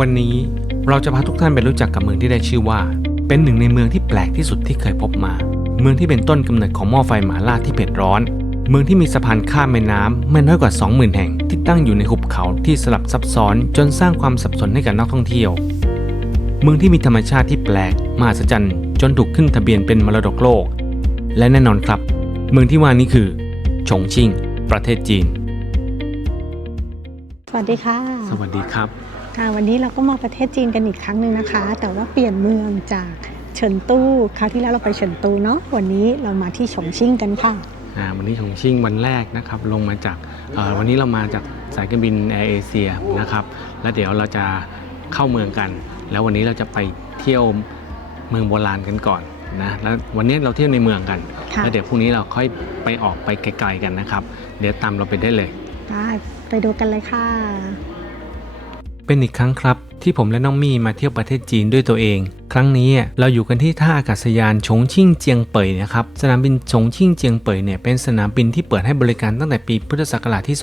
วันนี้เราจะพาทุกท่านไปรู้จักกับเมืองที่ได้ชื่อว่า เป็นหนึ่งในเมืองที่แปลกที่สุดที่เคยพบมา เมืองที่เป็นต้นกำเนิดของหม้อไฟหมาล่าที่เผ็ดร้อน เมืองที่มีสะพานข้ามแม่น้ำไม่น้อยกว่า 20,000 แห่งที่ตั้งอยู่ในหุบเขาที่สลับซับซ้อนจนสร้างความสับสนให้กับนักท่องเที่ยว เมืองที่มีธรรมชาติที่แปลกมหัศจรรย์จนถูกขึ้นทะเบียนเป็นมรดกโลก และแน่นอนครับ เมืองที่ว่านี้คือฉงชิ่ง ประเทศจีน สวัสดีค่ะ สวัสดีครับ ค่ะวันนี้เราก็มาประเทศจีนกันอีกครั้งหนึ่งนะคะ แต่ว่าเปลี่ยนเมืองจากเฉินตู้คราวที่แล้วเราไปเฉินตูเนาะวันนี้เรามาที่ฉงชิ่งกันค่ะอ่าวันนี้ฉงชิ่งวันแรกนะครับลงมาจากเอ่อวันนี้เรามาจากสายการบินแอร์เอเชียนะครับแล้วเดี๋ยวเราจะเข้าเมืองกัน แล้ววันนี้เราจะไปเที่ยวเมืองโบราณกันก่อนนะแล้ววันนี้เราเที่ยวในเมืองกัน ค่ะแล้วเดี๋ยวพรุ่งนี้เราค่อยไปออกไปไกลๆกันนะครับ เดี๋ยวตามเราไปได้เลย ได้ไปดูกันเลยค่ะ เป็นอีกครั้งครับ ที่ผมและน้องมี่มาเที่ยวประเทศจีนด้วยตัวเอง ครั้งนี้เราอยู่กันที่ท่าอากาศยานชงชิ่งเจียงเป่ยนะครับสนามบินชงชิ่งเจียงเป่ยเนี่ยเป็นสนามบินที่เปิดให้บริการตั้งแต่ปีพุทธศักราชที่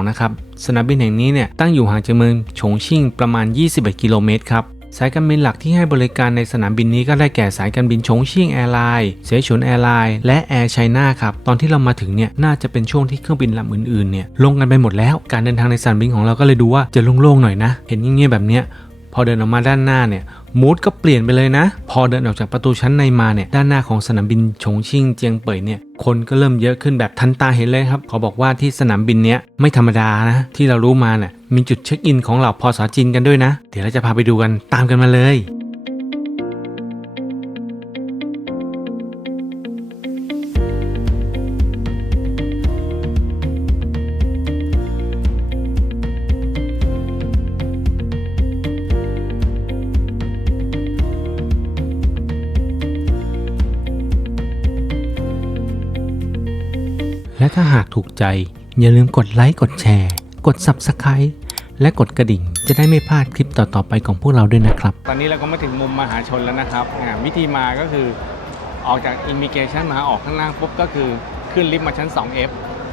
2522 นะครับสนามบินแห่งนี้เนี่ยตั้งอยู่ห่างจากเมืองชงชิ่งประมาณ 21 กิโลเมตรครับ สายการบินหลักที่ให้บริการในสนามบินนี้ก็ได้แก่สายการบินชงชิ่งแอร์ไลน์เสฉวนแอร์ไลน์และแอร์ไชน่าครับ ตอนที่เรามาถึงเนี่ยน่าจะเป็นช่วงที่เครื่องบินลำอื่นๆเนี่ยลงกันไปหมดแล้ว การเดินทางในสนามบินของเราก็เลยดูว่าจะโล่งๆหน่อยนะ เห็นเงียบๆแบบเนี้ย พอเดินออกมาด้านหน้าเนี่ยมูดก็เปลี่ยนไปเลยนะ พอเดินออกจากประตูชั้นในมาเนี่ยด้านหน้าของสนามบินฉงชิ่งเจียงเป่ยเนี่ยคนก็เริ่มเยอะขึ้นแบบทันตาเห็นเลยครับเขาบอกว่าที่สนามบินเนี้ยไม่ธรรมดานะที่เรารู้มาเนี่ยมีจุดเช็คอินของเหล่าพอสาจีนกันด้วยนะ เดี๋ยวเราจะพาไปดูกันตามกันมาเลย ใจ อย่าลืมกดไลค์กดแชร์ กด Subscribe และกดกระดิ่ง จะได้ไม่พลาดคลิปต่อๆไปของพวกเราด้วยนะครับ ตอนนี้เราก็มาถึงมุมมหาชนแล้วนะครับวิธีมาก็คือออกจากอิมิเกชันมาออกข้างล่างปุ๊บก็คือขึ้นลิฟต์มาชั้น 2F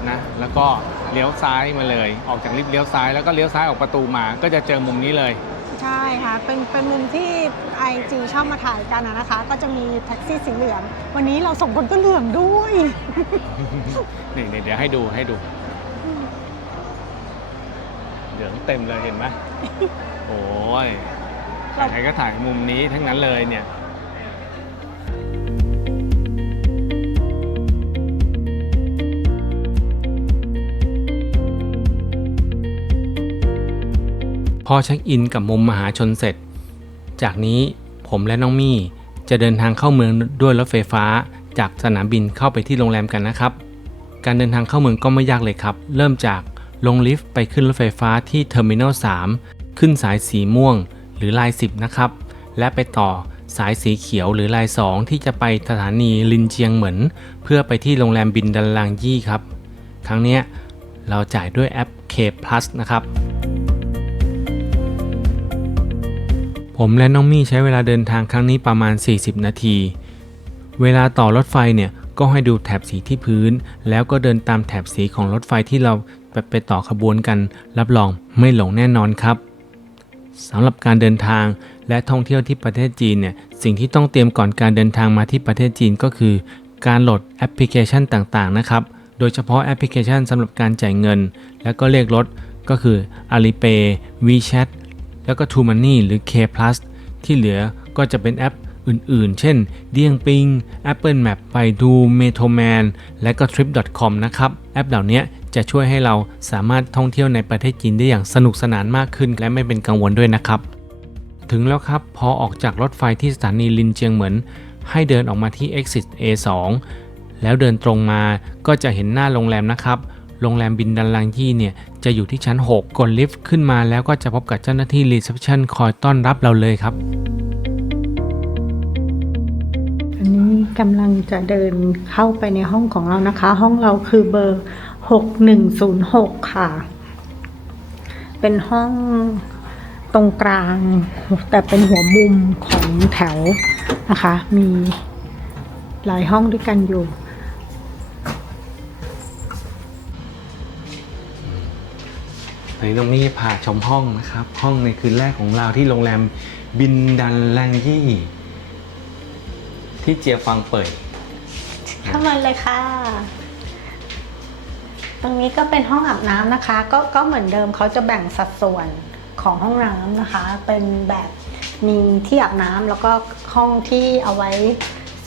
นะแล้วก็เลี้ยวซ้ายมาเลย ออกจากลิฟต์เลี้ยวซ้ายแล้วก็เลี้ยวซ้ายออกประตูมา ก็จะเจอมุมนี้เลย ใช่ค่ะ เป็นเป็นมุมที่ไอจีชอบมาถ่ายกันอะนะคะ ก็จะมีแท็กซี่สีเหลือง วันนี้เราส่งคนก็เหลืองด้วยนี่เดี๋ยวให้ดูให้ดู เหลืองเต็มเลยเห็นไหม โอ้ย ใครๆก็ถ่ายมุมนี้ทั้งนั้นเลยเนี่ย อเช็คอินกับมุมมหาชนเสร็จ จากนี้ผมและน้องมี่จะเดินทางเข้าเมืองด้วยรถไฟฟ้า จากสนามบินเข้าไปที่โรงแรมกันนะครับ การเดินทางเข้าเมืองก็ไม่ยากเลยครับ เริ่มจากลงลิฟต์ไปขึ้นรถไฟฟ้าที่เทอร์มินอล3ขึ้นสายสีม่วงหรือลาย 10 นะครับ และไปต่อสายสีเขียวหรือลาย 2 ที่จะไปสถานีลินเจียงเหมินเพื่อไปที่โรงแรมบินดันลางยี่ครับ ครั้งนี้เราจ่ายด้วยแอป K Plus นะครับ ผมและน้องมี่ใช้เวลาเดินทางครั้งนี้ประมาณ 40 นาที เวลาต่อรถไฟเนี่ยก็ให้ดูแถบสีที่พื้น แล้วก็เดินตามแถบสีของรถไฟที่เราไปไปต่อขบวนกัน รับรองไม่หลงแน่นอนครับสำหรับการเดินทางและท่องเที่ยวที่ประเทศจีนเนี่ยสิ่งที่ต้องเตรียมก่อนการเดินทางมาที่ประเทศจีนก็คือ การโหลดแอปพลิเคชันต่างๆนะครับ โดยเฉพาะแอปพลิเคชันสำหรับการจ่ายเงิน และก็เรียกรถก็คือ Alipay WeChat แล้วก็ True Money หรือ K Plus ที่เหลือก็จะเป็นแอปอื่นๆ เช่น เดียงปิง Apple Map ไปดู Metoman และก็ Trip.com นะครับ แอปเหล่านี้จะช่วยให้เราสามารถท่องเที่ยวในประเทศจีนได้อย่างสนุกสนานมากขึ้น และไม่เป็นกังวลด้วยนะครับ ถึงแล้วครับพอออกจากรถไฟที่สถานีลินเจียงเหมินให้เดินออกมาที่ exit A2 แล้วเดินตรงมาก็จะเห็นหน้าโรงแรมนะครับ โรงแรมบินดันลังยี่เนี่ยจะอยู่ที่ชั้น 6 กดลิฟต์ขึ้นมาแล้วก็จะพบกับเจ้าหน้าที่รีเซพชันคอยต้อนรับเราเลยครับ อันนี้กำลังจะเดินเข้าไปในห้องของเรานะคะ ห้องเราคือเบอร์ 6106 ค่ะ เป็นห้องตรงกลาง แต่เป็นหัวมุมของแถวนะคะ มีหลายห้องด้วยกันอยู่ วันนี้น้องมี่พาชมห้องนะครับ ห้องในคืนแรกของเราที่โรงแรมบินดันแลงยี่ ที่เจียฟังเปิดเข้ามาเลยค่ะ ตรงนี้ก็เป็นห้องอาบน้ำนะคะ ก็ก็เหมือนเดิมเขาจะแบ่งสัดส่วนของห้องน้ำนะคะ เป็นแบบมีที่อาบน้ำแล้วก็ห้องที่เอาไว้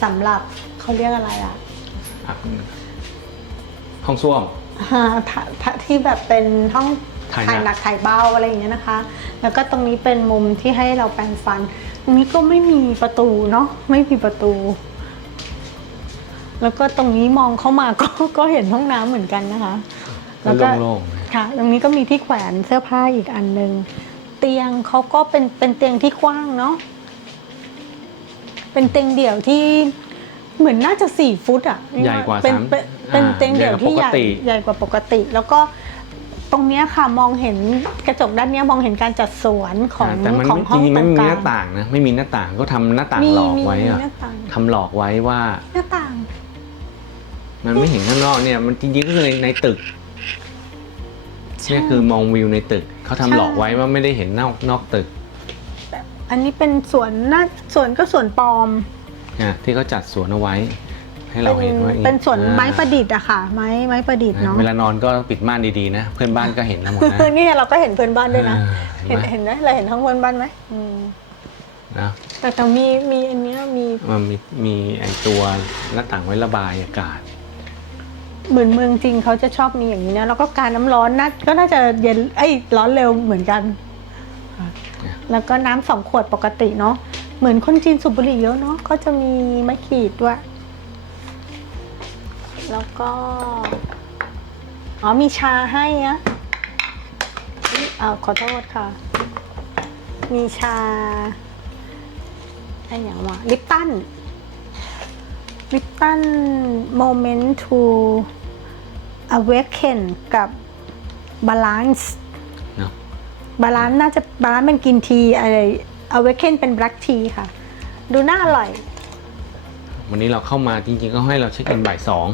สำหรับเขาเรียกอะไรอะครับห้องส้วม อ่าถ้าถ้าที่แบบเป็นห้องถ่ายหนัก ถ่ายหนักถ่ายเบาอะไรอย่างเงี้ยนะคะ แล้วก็ตรงนี้เป็นมุมที่ให้เราแปรงฟัน ตรงนี้ก็ไม่มีประตูเนาะไม่มีประตู แล้วก็ตรงนี้มองเข้ามาก็ ก็เห็นห้องน้ำเหมือนกันนะคะ แล้วก็โล่งๆนะค่ะ ตรงนี้ก็มีที่แขวนเสื้อผ้าอีกอันหนึ่งเตียงเขาก็เป็นเป็นเตียงที่กว้างเนาะเป็นเตียงเดี่ยวที่ เหมือนน่าจะสี่ฟุตอะใหญ่กว่าเป็นสามเป็นเป็นอ่าเตียงเดี่ยวที่ใหญ่ใหญ่กว่าปกติใหญ่กว่าปกติ แล้วก็ตรงเนี้ยค่ะมองเห็นกระจกด้านเนี้ยมองเห็นการจัดสวนของแต่มันของไม่ห้จองริงๆตรไม่งมีกหลาน้างต่างนะไม่มีหน้าต่างก็ทำหน้าต่างมีหลอกมีไว้มีอะหน้าต่างทำหลอกไว้ว่าหน้าต่าง มันไม่เห็นข้างนอกเนี่ย มันจริงๆก็คือในในตึกเนี่ยคือมองวิวในตึกเขาทำหลอกไว้ว่าไม่ได้เห็นนอกนอกตึก อันนี้เป็นสวนน่าสวนก็สวนปลอม นะที่เขาจัดสวนเอาไว้ ให้เราเห็นว่าเป็นสวนไม้ประดิษฐ์ดิษฐ์อะค่ะ ไม้ไม้ประดิษฐ์เนาะเวลานอนก็ปิดม่านดีๆนะ เพื่อนบ้านก็เห็นนะหมดนะนี่เราก็เห็นเพื่อนบ้านด้วยนะเห็เห็นนไหมเห็นไหมเราเห็นห้องเพื่อนบ้านไหมอืมนะแต่แต่มีมีอันเนี้ยมีมันมีมีไอตัวหน้าต่างไว้ระบายอากาศ เหมือนเมืองจริงเขาจะชอบมีอย่างนี้นะแล้วก็การน้ำร้อนน่าก็น่าจะเย็นไอ้ยร้อนเร็วเหมือนกัน แล้วก็น้ำสองขวดปกติเนาะ เหมือนคนจีนสูบบุหรี่เยอะเนาะก็จะมีไม้ขีดด้วย แล้วก็ อ๋อมีชาให้อะอุ๊ยอ่าขอโทษค่ะ มีชาอะไรอย่างวะลิปตันลิปตัน moment to awaken กับ balance เนอะบาลานซ์น่าจะบาลานซ์เป็นกินทีอะไร awaken เป็น black tea ค่ะ ดูน่าอร่อยวันนี้เราเข้ามาจริงๆก็ให้เราเช็คอินบ่ายสอง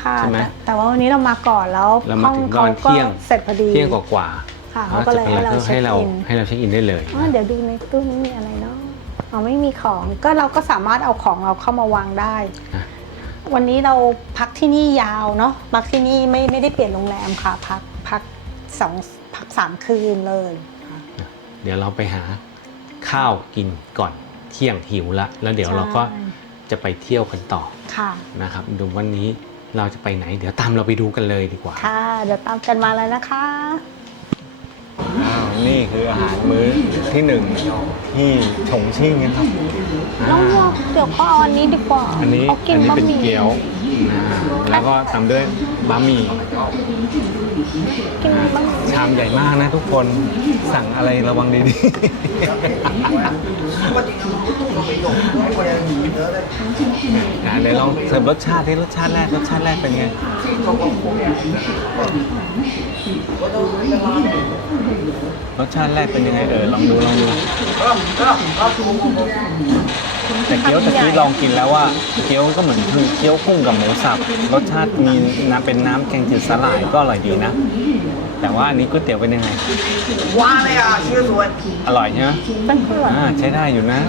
ค่ะใช่ไหมแต่แต่ว่าวันนี้เรามาก่อนแล้วเรามาถึงก่อนเขาเที่ยง เสร็จพอดี เที่ยงกว่าค่ะๆเขาก็เลยให้เราจะเช็ให้คเราอิน ให้เราเช็คอินได้เลย อ๋อเดี๋ยวดูในตู้นี้มีอะไรเนาะอ๋อไม่มีของก็เราก็สามารถเอาของเราเข้ามาวางได้ อะ วันนี้เราพักที่นี่ยาวเนาะพักที่นี่ไม่ไม่ได้เปลี่ยนโรงแรมค่ะ พักพักสองพักสามคืนเลยค่ะเดี๋ยวเราไปหา ข้าวกินก่อนเที่ยงหิวละ แล้วเดี๋ยวเราก็ใช่จะไปเที่ยวกันต่อค่ะนะครับดูวันนี้เราจะไปไหน เดี๋ยวตามเราไปดูกันเลยดีกว่า ค่ะ เดี๋ยวตามกันมาเลยนะคะนี่คืออาหารมื้อที่หนึ่งที่ฉงชิ่งนะครับน้องวัวเดี๋ยวก็เอาอันนี้ดีกว่าอันนี้เขากิอันนนี้บะเป็นหมี่เกี๊ยวอ่าแล้วก็ตามด้วยบะหมี่กินบะหมี่ ชามใหญ่มากนะทุกคนสั่งอะไรระวังดีๆอะเดี๋ยวลองเสิร์ฟรสชาติที่รสชาติแรกรสชาติแรกเป็นไง รสชาติแรกเป็นยังไงเออลองดูลองดูแต่เกี๊ยวตะกี้ลองกินแล้วว่าเกี๊ยวก็เหมือนคือเกี๊ยวกุ้งกับหมูสับรสชาติมีน้ำเป็นน้ำแกงจืดสลายก็อร่อยดีนะ แต่ว่าอันนี้ก๋วยเตี๋ยวเป็นยังไง ว้าเลยอะชื่อสวยอร่อยใช่ไหมอ่าใช้ได้อยู่นะ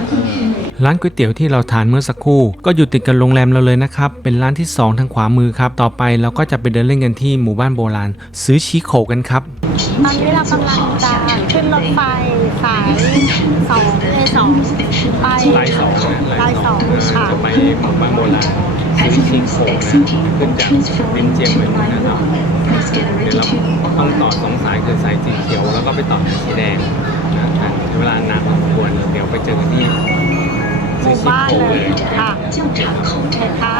ร้านก๋วยเตี๋ยวที่เราทานเมื่อสักครู่ ก็อยู่ติดกับโรงแรมเราเลยนะครับ เป็นร้านที่ 2 ทางขวามือครับ ต่อไปเราก็จะไปเดินเล่นกันที่หมู่บ้านโบราณ ซื้อชีโขกันครับ ตอนนี้เรากำลังจะขึ้นรถไฟสายสองเอสอง ไปลายสองนะลายสองค่ะจะไปหมู่บ้านโบราณซื้อชีโขนะขึ้นจากริมเจียงเหมือนนะครับเดี๋ยวเราต้องต่อสองสายคือสายสีเขียวแล้วก็ไปต่อสายสีแดงนะใช้เวลานานพอสมควรเดี๋ยวไปเจอกันที่หซื้อมู่ชีบ้านโขเลเลยค่ะโอเคค่ะ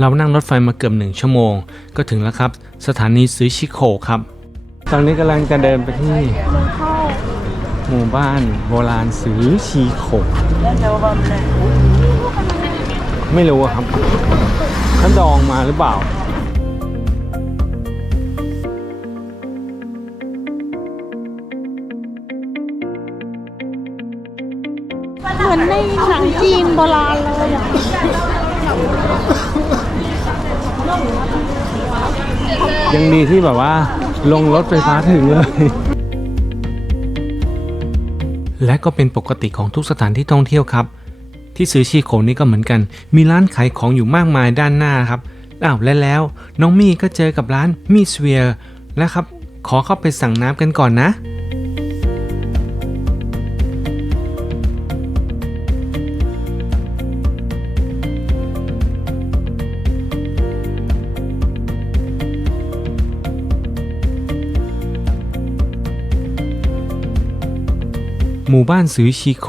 เรานั่งรถไฟมาเกือบหนึ่งชั่วโมง ก็ถึงแล้วครับ สถานีซื้อชิโขครับ ตอนนี้กำลังจะเดินไปที่หมู่บ้านโบราณซื้อชีโขไม่รู้ครับเขาดองมาหรือเปล่าเหมือนในหนังจีนโบราณเลยอะ ยังดีที่แบบว่าลงรถไฟฟ้าถึงเลย และก็เป็นปกติของทุกสถานที่ท่องเที่ยวครับ ที่ซื้อชีโขนี่ก็เหมือนกัน มีร้านขายของอยู่มากมายด้านหน้าครับอ้าวและแล้วน้องมี่ก็เจอกับร้านมี่สเวียร์แล้วครับ ขอเข้าไปสั่งน้ำกันก่อนนะ หมู่บ้านซือชีโค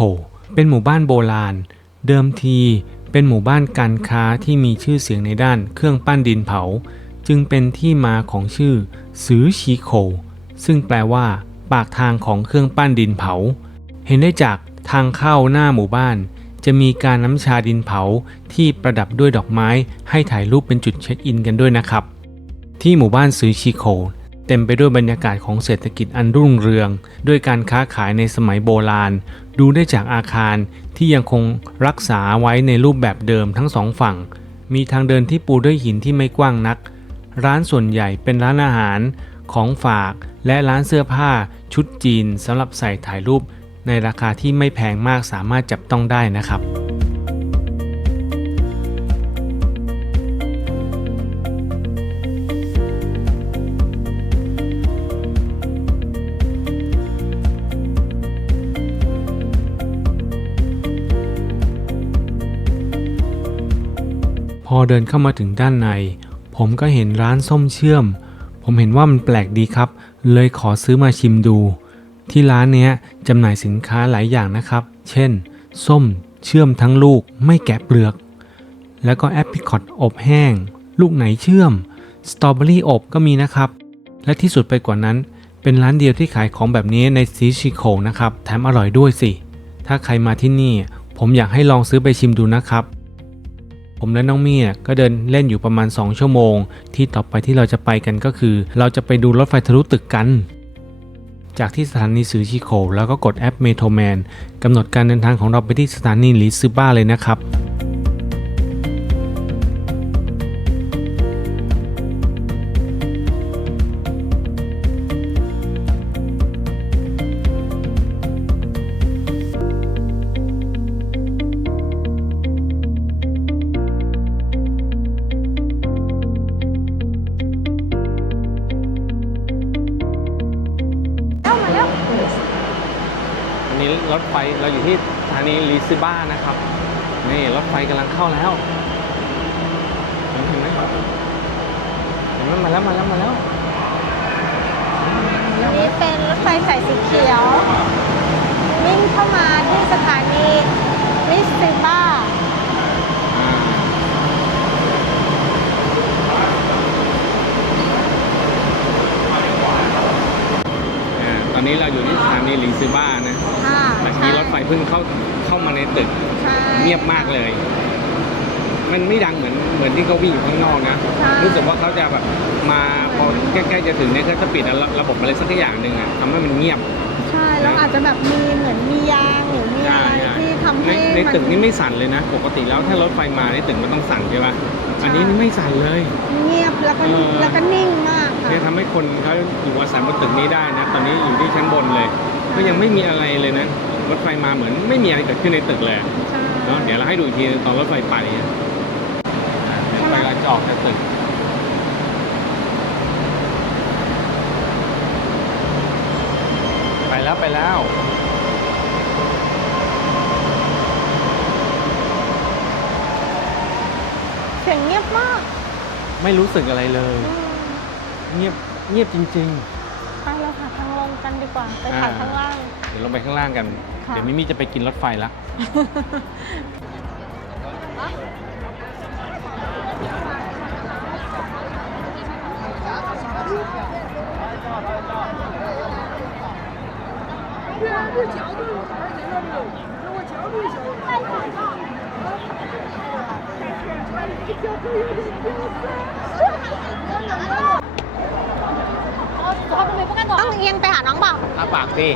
เป็นหมู่บ้านโบราณ เดิมทีเป็นหมู่บ้านการค้าที่มีชื่อเสียงในด้านเครื่องปั้นดินเผา จึงเป็นที่มาของชื่อซือชีโค ซึ่งแปลว่าปากทางของเครื่องปั้นดินเผา เห็นได้จากทางเข้าหน้าหมู่บ้าน จะมีการน้ำชาดินเผาที่ประดับด้วยดอกไม้ให้ถ่ายรูปเป็นจุดเช็คอินกันด้วยนะครับ ที่หมู่บ้านซือชิโค เต็มไปด้วยบรรยากาศของเศรษฐกิจอันรุ่งเรือง ด้วยการค้าขายในสมัยโบราณ ดูได้จากอาคารที่ยังคงรักษาไว้ในรูปแบบเดิมทั้งสองฝั่ง มีทางเดินที่ปูด้วยหินที่ไม่กว้างนัก ร้านส่วนใหญ่เป็นร้านอาหารของฝากและร้านเสื้อผ้า ชุดจีนสำหรับใส่ถ่ายรูป ในราคาที่ไม่แพงมากสามารถจับต้องได้นะครับ อเดินเข้ามาถึงด้านใน ผมก็เห็นร้านส้มเชื่อม ผมเห็นว่ามันแปลกดีครับ เลยขอซื้อมาชิมดู ที่ร้านเนี้ยจำหน่ายสินค้าหลายอย่างนะครับ เช่น ส้มเชื่อมทั้งลูกไม่แกะเปลือก แล้วก็แอปริคอตอบแห้ง ลูกไหนเชื่อม สตรอเบอรี่อบก็มีนะครับ และที่สุดไปกว่านั้น เป็นร้านเดียวที่ขายของแบบนี้ในซีชิโคนะครับ แถมอร่อยด้วยสิ ถ้าใครมาที่นี่ ผมอยากให้ลองซื้อไปชิมดูนะครับ ผมและน้องเมียก็เดินเล่นอยู่ประมาณ 2 ชั่วโมง ที่ต่อไปที่เราจะไปกันก็คือ เราจะไปดูรถไฟทะลุตึกกัน จากที่สถานีซือชิโคแล้วก็กดแอปเมโทรแมนกำหนดการเดินทางของเราไปที่สถานีลิซึบ้าเลยนะครับ บ้านะครับ นี่รถไฟกำลังเข้าแล้วเห็นไหมเห็นไหมมาแล้วมาแล้วมาแล้วอันนี้เป็นรถไฟสายสีเขียว วิ่งเข้ามาที่สถานีมิสซิบ้าอ่าอ่าตอนนี้เราอยู่ที่สถานีลิซึบ้านะ ฟเพิ่งเข้าเข้ามาในตึกใช่ เงียบมากเลย มันไม่ดังเหมือนเหมือนที่เขาวิ่งอยู่ข้างนอกนะรู้สึกว่าเขาจะแบบมาพอใกล้ๆจะถึงเนี่ยเขาจะปิดระระบบอะไรสักอย่างหนึ่งอะทำให้มันเงียบ ใช่แล้วอาจจะแบบมีเหมือนมียางหรือมีอะไรที่ทำในให้ในมัตึกนี่ไม่สั่นเลยนะ ปกติแล้วถ้ารถไฟมาในตึกมันต้องสั่นใช่ปะอันนี้นี่ไม่สั่นเลย เงียบแล้วก็เออ แล้วก็นิ่งมากค่ะเนี่ยทำให้คนเขาอยู่อาศัยบนตึกนี้ได้นะ ตอนนี้อยู่ที่ชั้นบนเลย ก็ยังไม่มีอะไรเลยนะ รถไฟมาเหมือนไม่มีอะไรเกิดขึ้นในตึกเลยใช่เนาะเดี๋ยวเราให้ดูอีกทีตอนรถไฟไปเนี่ยรถไฟกำลังจะออกจากตึกไปแล้วไปแล้วเสียงเงียบมาก ไม่รู้สึกอะไรเลยอืมเงียบเงียบจริงไปเราหาทางลงกันดีกว่า ไปถ่ายอ่าข้างล่างๆเดี๋ยวลงไปข้างล่างกัน ค่ะ เดี๋ยวมิมี่จะไปกินรถไฟละ ต้องเอียงไปหาน้องเปล่า อาปากสิ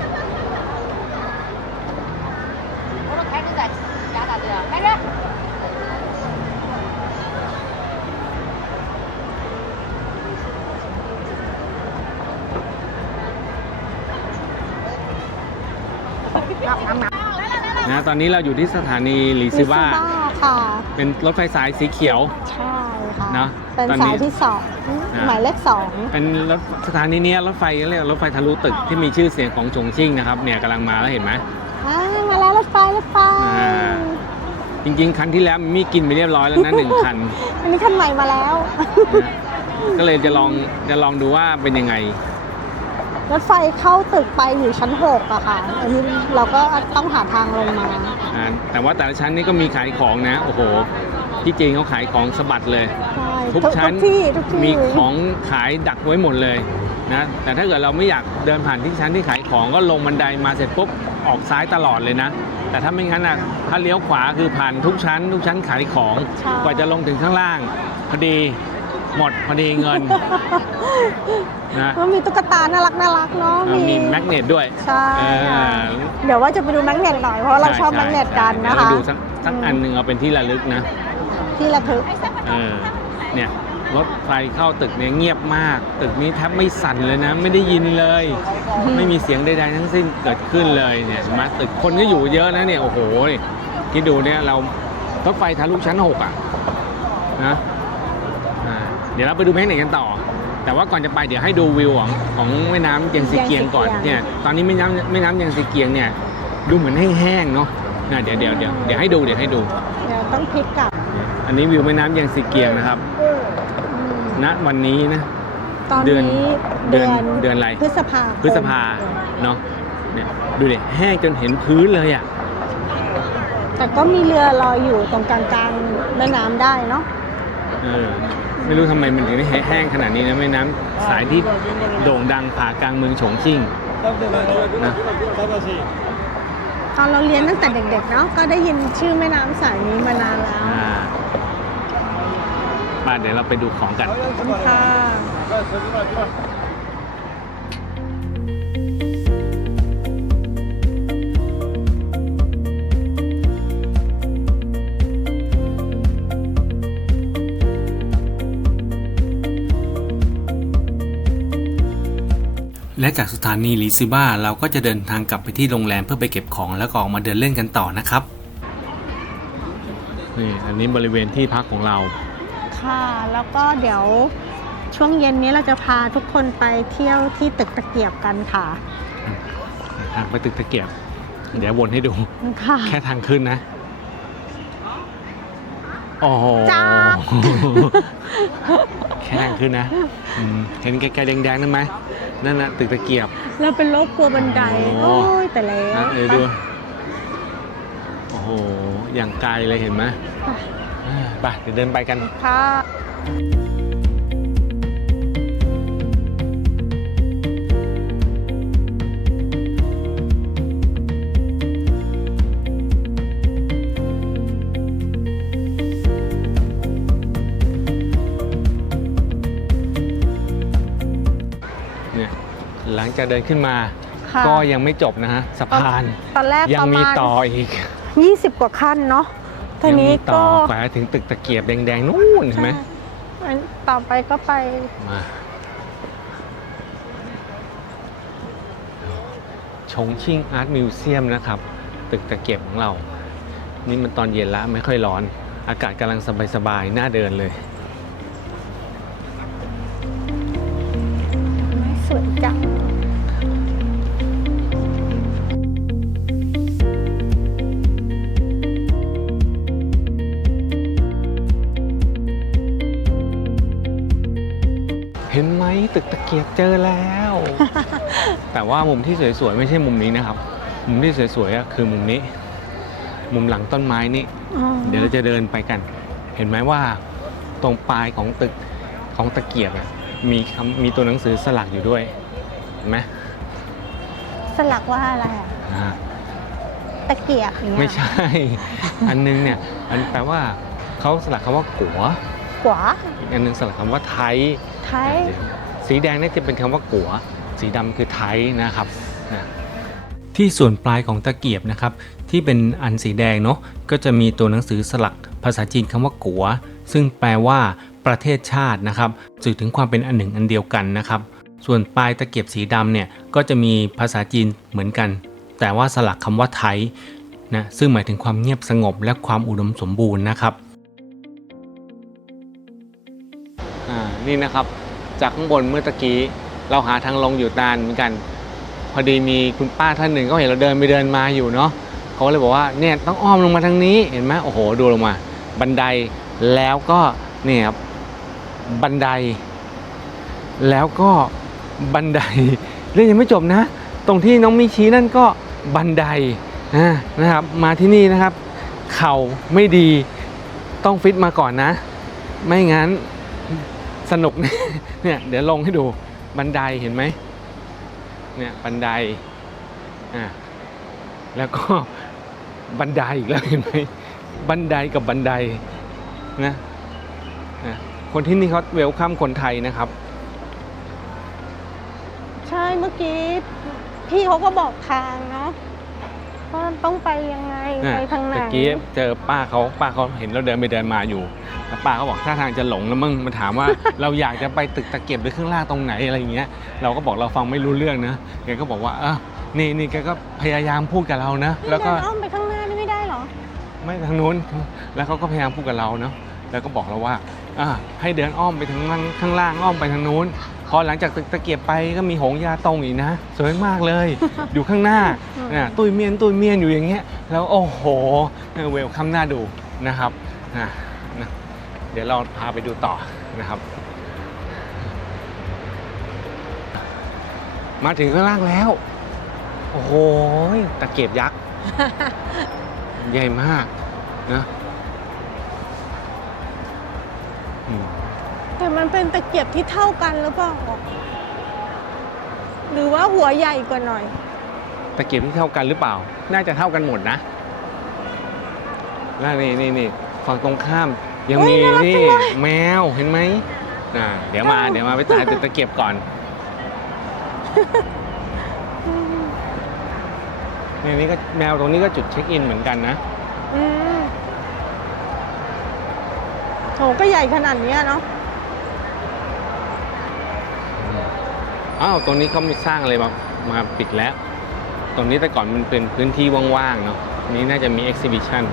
ตอนนี้เราอยู่ที่สถานีหลีซิบ้าค่ะ เป็นรถไฟสายสีเขียวใช่ค่ะเนอะเป็นตอนนี้สายที่สองอ่าหมายเลขสองเป็นรถสถานีเนี้ยรถไฟเรียกว่ารถไฟทะลุตึกที่มีชื่อเสียงของฉงชิ่งนะครับเนี่ยกำลังมาแล้วเห็นไหมอ่ามาแล้วรถไฟรถไฟอ่าจริงๆคันที่แล้วมีกินไปเรียบร้อยแล้วนะหนึ่งคันอันนี้คันใหม่มาแล้วนะก็เลยจะลองจะลองดูว่าเป็นยังไง รถไฟเข้าตึกไปอยู่ชั้นหกอะค่ะ อันนี้เราก็ต้องหาทางลงมา อ่าแต่ว่าแต่ละชั้นนี่ก็มีขายของนะ โอ้โหที่จริงเขาขายของสะบัดเลย ใช่ทุกชั้นทุกที่ทุกที่มีของขายดักไว้หมดเลยนะแต่ถ้าเกิดเราไม่อยากเดินผ่านที่ชั้นที่ขายของก็ลงบันไดมาเสร็จปุ๊บออกซ้ายตลอดเลยนะ แต่ถ้าไม่งั้นอะถ้าเลี้ยวขวาคือผ่านทุกชั้น ทุกชั้นขายของใช่กว่าจะลงถึงข้างล่างพอดี หมดพอดีเงินนะมันมีตุ๊กตาน่ารักน่ารักเนาะเออมีแมกเนตด้วยใช่เออค่ะเดี๋ยวว่าจะไปดูแมกเนตหน่อยเพราะเราชอบใแมกเนตกันเดี๋ยนะวเราคะดูสักสักอันหนึ่งเอาเป็นที่ระลึกนะ ที่ระทึกเออเนี่ยรถไฟเข้าตึกเนี่ยเงียบมาก ตึกนี้แทบไม่สั่นเลยนะ ไม่ได้ยินเลย ไม่มีเสียงใดๆทั้งสิ้นเกิดขึ้นเลยเนี่ยเห็นไหมาตึกคนก็อยู่เยอะนะเนี่ยโอ้โหคิดดูเนี่ยเรารถไฟทะลุชั้นหกอะนะอ่า เดี๋ยวเราไปดูแม่ไหนกันต่อ แต่ว่าก่อนจะไปเดี๋ยวให้ดูวิวของของแม่น้ำเยงซีเกียงก่อนเยงซีเกียงเนี่ยตอนนี้แม่น้ำแม่น้ำเยงซีเกียงเนี่ยดูเหมือนแห้งๆเนาะนะเดี๋ยวเดี๋ยวเดี๋ยวเดี๋ยวให้ดูเดี๋ยวให้ดู เดี๋ยวต้องพลิกกลับ อันนี้วิวแม่น้ำเยงซีเกียงนะครับอืมณวันนี้นะตอนเดือนนี้เดือนเดือนอะไรพฤษภาคมพฤษภาเนาะเนี่ยดูดิแห้งจนเห็นพื้นเลยอะแต่ก็มีเรือลอยอยู่ตรงกลางกลางๆแม่น้ำได้เนาะเออ ไม่รู้ทำไมมันถึงได้แห้งขนาดนี้นะแม่น้ำสายที่โด่งดังผ่ากลางเมืองฉงชิ่งนะตอนเราเรียนตั้งแต่เด็กๆเนาะก็ได้ยินชื่อแม่น้ำสายนี้มานานแล้วอ่ามาเดี๋ยวเราไปดูของกันขอบคุณค่ะ และจากสถานีลีซิบ้าเราก็จะเดินทางกลับไปที่โรงแรมเพื่อไปเก็บของแล้วก็ออกมาเดินเล่นกันต่อนะครับนี่อันนี้บริเวณที่พักของเรา ค่ะแล้วก็เดี๋ยวช่วงเย็นนี้เราจะพาทุกคนไปเที่ยวที่ตึกตะเกียบกันค่ะ ทางไปตึกตะเกียบ เดี๋ยววนให้ดู ค่ะแค่ทางขึ้นนะโอ้โหจ้าแค่ทางขึ้นนะอืมเห็นไกลๆแดงๆนั่นไหม นั่นนะตึกตะเกียบ เราเป็นโรคกลัวบันได โอ้โอ้ยแต่แล้วนะเออดู โอ้โห อย่างไกลเลยเห็นไหมอ่าไปเดี๋ยวเดินไปกัน ค่ะ จากเดินขึ้นมา ค่ะก็ยังไม่จบนะฮะสะพานตอนแรกยัประมีมาณต่ออีก20 กว่าขั้นเนาะทีนี้ยังมีต่ก็อกว่าถึงตึกตะเกียบแดงๆนู่นเห็นไหมใช่ต่อไปก็ไป มาชงชิ่งอาร์ตมิวเซียมนะครับ ตึกตะเกียบของเรา นี่มันตอนเย็นแล้วไม่ค่อยร้อน อากาศกำลังสบายๆน่าเดินเลย ว่ามุมที่สวยๆไม่ใช่มุมนี้นะครับ มุมที่สวยๆอะคือมุมนี้ มุมหลังต้นไม้นี่เดี๋ยวเราจะเดินไปกัน เห็นไหมว่าตรงปลายของตึกของตะเกียบอะมีคำมีตัวหนังสือสลักอยู่ด้วยเห็นไหมสลักว่าอะไรอะอ่าตะเกียบอย่างเงี้ยไม่ใช่ อันนึงเนี่ยอันแปลว่าเขาสลักคำว่ากัวขวาอีกอันนึงสลักคำว่าไทยไทย สีแดงนี่จะเป็นคำว่ากัว สีดำคือไทยนะครับนะที่ส่วนปลายของตะเกียบนะครับ ที่เป็นอันสีแดงเนาะก็จะมีตัวหนังสือสลักภาษาจีนคำว่ากัว ซึ่งแปลว่าประเทศชาตินะครับสื่อถึงความเป็นอันหนึ่งอันเดียวกันนะครับ ส่วนปลายตะเกียบสีดำเนี่ยก็จะมีภาษาจีนเหมือนกัน แต่ว่าสลักคำว่าไทยนะซึ่งหมายถึงความเงียบสงบและความอุดมสมบูรณ์นะครับอ่านี่นะครับจากข้างบนเมื่อตะกี้ เราหาทางลงอยู่นานเหมือนกัน พอดีมีคุณป้าท่านหนึ่งก็เห็นเราเดินไปเดินมาอยู่เนาะเขาก็เลยบอกว่าเนี่ยต้องอ้อมลงมาทางนี้เห็นไหมโอ้โหดูลงมา บันไดแล้วก็เนี่ยครับบันได แล้วก็บันไดเรื่องยังไม่จบนะ ตรงที่น้องมีชี้นั่นก็บันไดนะครับ มาที่นี่นะครับ เข่าไม่ดีต้องฟิตมาก่อนนะ ไม่งั้นสนุกเนี่ยเดี๋ยวลงให้ดู บันไดเห็นไหมเนี่ยบันไดอ่าแล้วก็บันไดอีกแล้วเห็นไหมบันไดกับบันไดนะนะคนที่นี่เขาเวลคัมคนไทยนะครับ ใช่เมื่อกี้พี่เขาก็บอกทางเนาะ ว่าต้องไปยังไงอะไปทางไหนตะกี้เจอป้าเขาป้าเขาเห็นเราเดินไปเดินมาอยู่แล้วป้าเขาบอกท่าทางจะหลงแล้วมึงมาถามว่า เราอยากจะไปตึกตะเกียบหรือข้างล่างตรงไหนอะไรอย่างเงี้ย เราก็บอกเราฟังไม่รู้เรื่องนะแกก็บอกว่าเออนี่นี่แกก็พยายามพูดกับเรานะแล้วก็เดินอ้อมไปข้างหน้านี่ไม่ได้เหรอไม่ทางนู้นแล้วเขาก็พยายามพูดกับเราเนาะแล้วก็บอกเราว่าอ่าให้เดินอ้อมไปทางล่างข้างล่างอ้อมไปทางนู้น พอหลังจากตึกตะเกียบไปก็มีหงส์ยาตรงอีกนะสวยมากเลย อยู่ข้างหน้าอืมน่ะตุ้ยเมียนตุ้ยเมียนอยู่อย่างเงี้ยแล้วโอ้โหเวลคัมหน้าดูนะครับอะนะเดี๋ยวเราพาไปดูต่อนะครับ มาถึงข้างล่างแล้ว โอ้โหตะเกียบยักษ์ใหญ่มากนะอื มแต่มันเป็นตะเกียบที่เท่ากันหรือเปล่าหรือว่าหัวใหญ่กว่าหน่อย ตะเกียบที่เท่ากันหรือเปล่า น่าจะเท่ากันหมดนะแล้วนี่นี่นี่ฝั่งตรงข้าม ยังเฮ้มียน่ารักนี่จังเลยแมวเห็นไหมอ่าเดี๋ยวมาเดี๋ยวมาไปตายตะเกียบก่อนนี่นี่ก็แมวตรงนี้ก็จุดเช็คอินเหมือนกันนะอืมโหก็ใหญ่ขนาดเนี้ยเนาะ อ้าวตรงนี้เขามีสร้างอะไรมามาปิดแล้ว ตรงนี้แต่ก่อนมันเป็นพื้นที่ว่างๆเนาะนี้น่าจะมี exhibition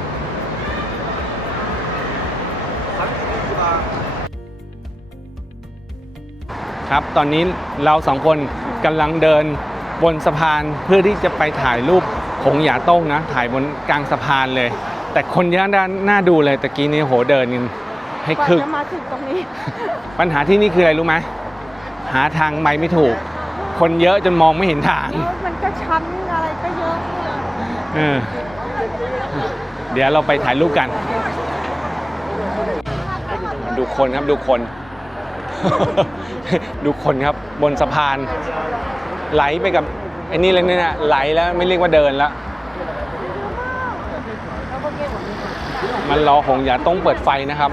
ครับตอนนี้เราสองคนกำลังเดินบนสะพานเพื่อที่จะไปถ่ายรูปหงหยาโต้งนะ ถ่ายบนกลางสะพานเลย แต่คนเยอะด้านหน้าดูเลยตะกี้นี้โหเดินกันให้กว่าคึกจะมาถึงตรงนี้ ปัญหาที่นี่คืออะไรรู้ไหม หาทางไปไม่ถูก คนเยอะจนมองไม่เห็นทางแล้วมันก็ชั้นอะไรก็เยอะเออเดี๋ยวเราไปถ่ายรูปกัน ดูคนครับดูคน ดูคนครับบนสะพาน ไหลไปกับไอ้นี่เลยเนี่ยไหลแล้วไม่เรียกว่าเดินแล้ว มันรอหงอย่าต้องเปิดไฟนะครับ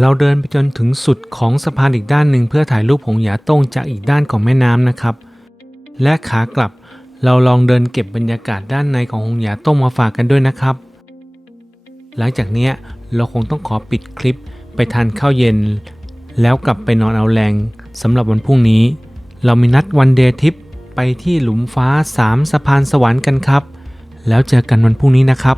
เราเดินไปจนถึงสุดของสะพานอีกด้านหนึ่งเพื่อถ่ายรูปหงหยาต้งจากอีกด้านของแม่น้ำนะครับ และขากลับเราลองเดินเก็บบรรยากาศด้านในของหงหยาต้งมาฝากกันด้วยนะครับ หลังจากนี้เราคงต้องขอปิดคลิปไปทานข้าวเย็น แล้วกลับไปนอนเอาแรงสำหรับวันพรุ่งนี้ เรามีนัดวันเดย์ทริปไปที่หลุมฟ้าสามสะพานสวรรค์กันครับ แล้วเจอกันวันพรุ่งนี้นะครับ